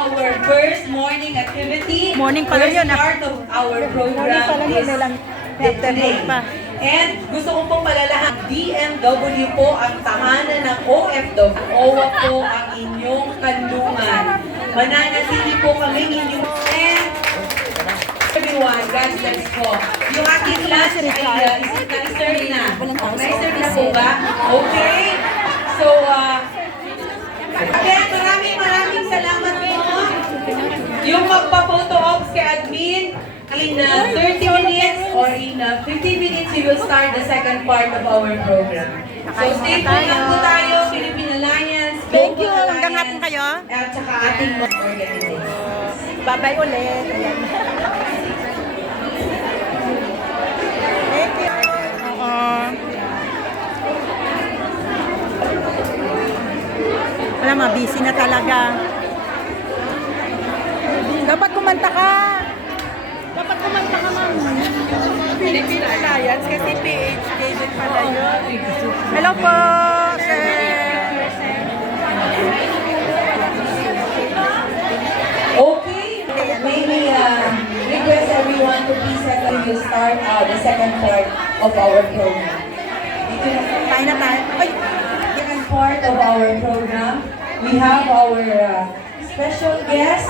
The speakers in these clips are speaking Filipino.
our first morning activity. Morning pala yun, Part of our program today. And gusto ko pong palalahan, DMW po ang tahanan ng OFW. OWA po ang inyong kanlungan. Mananatili po kami inyong... And everyone, God bless po. Yung aking class ay na-serve na. Na-serve na po ba? Okay. So, again, maraming salamat po. Yung magpa-photo ops kay admin, in 30 minutes or in 15 minutes, we will start the second part of our program. So stay tuned lang po tayo, Philippine Alliance, Thank you. Hanggang hapon kayo. At saka ating mga organizations. Bye-bye ulit. Ayan. Thank you. Wala, busy na talaga. Dapat kumanta ka. Dapat kumanta ka, ma'am. Philippine Alliance kasi PHK din pala yun. Hello po, sir. Okay, may request everyone to please set up. We will start the second part of our program. Tayo na tayo. Second part of our program, we have our special guest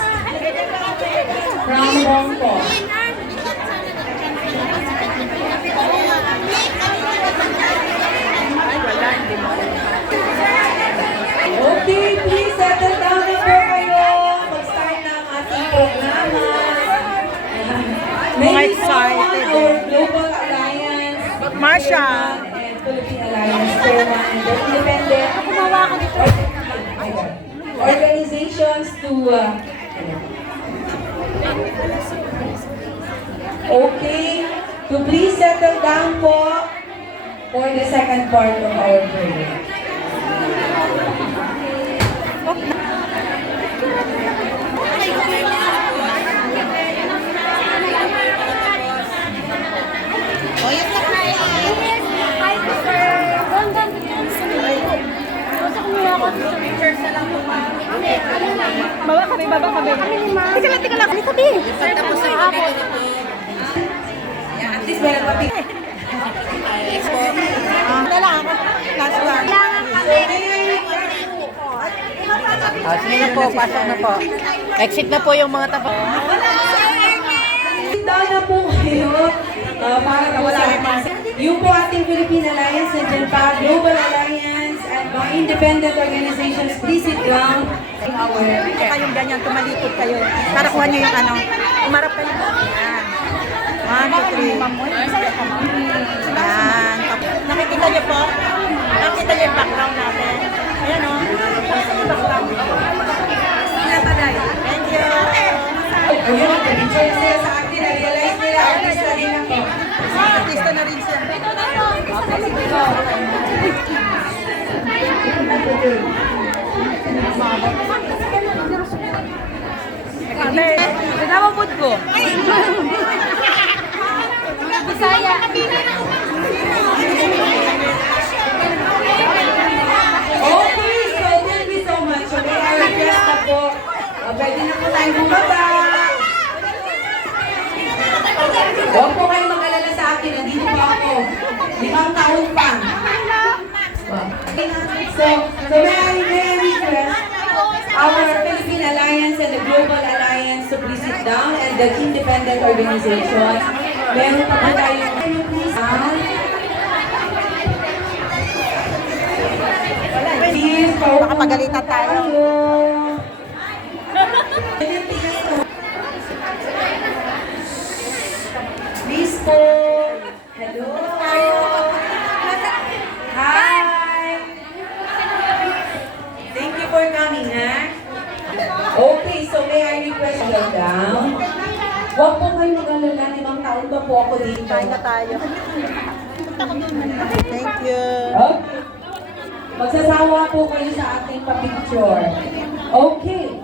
from Hong Kong. Okay, please settle down na po kayo. Mag-start na ang ating programa. May excited. our Global Alliance, Marsha. and Philippine Alliance, Chairman, and the independent organizations to okay, to please settle down po for the second part of our program. Baba kami. Tika lang. Halika, Bi. At least meron pa picture. Wala lang ako. Last one. Sige na po, pasok na po. Exit na po yung mga tapa. Sit down na po kayo para wala yung po ating Philippine Alliance, nandiyan pa, Global Alliance, at mga independent organizations, please sit down. Kayong ganyan, tumalikod kayo. Para kuha nyo yung umarap kayo. Yan. 1, 2, 3. Yan. Nakikita nyo po? Nakikita nyo yung background natin. Ayan o. Thank you. Ayun, picture sila sa akin, na-realize nila, artist na rin ako. Artista na rin siya. Pinamabot ko. Bisaya. Okay, so thank you so much. Okay, our guest na po. Pwede na po tayong bumaba. Huwag po kayong mag-alala sa akin, nandito pa ako. 5 taon pa. So may I request our Philippine Alliance and the Global Alliance to please sit down, and the independent organizations. Meron pa po tayong please. Please, Baka pagalitan tayo. Please po. Hello. Hi. Thank you for coming, ha? Okay, so may I request you down? Huwag po kayo mag-alala, 5 taon pa po ako dito. Tayo na tayo. Thank you. Okay. Magsasawa po kayo sa ating pa-picture. Okay.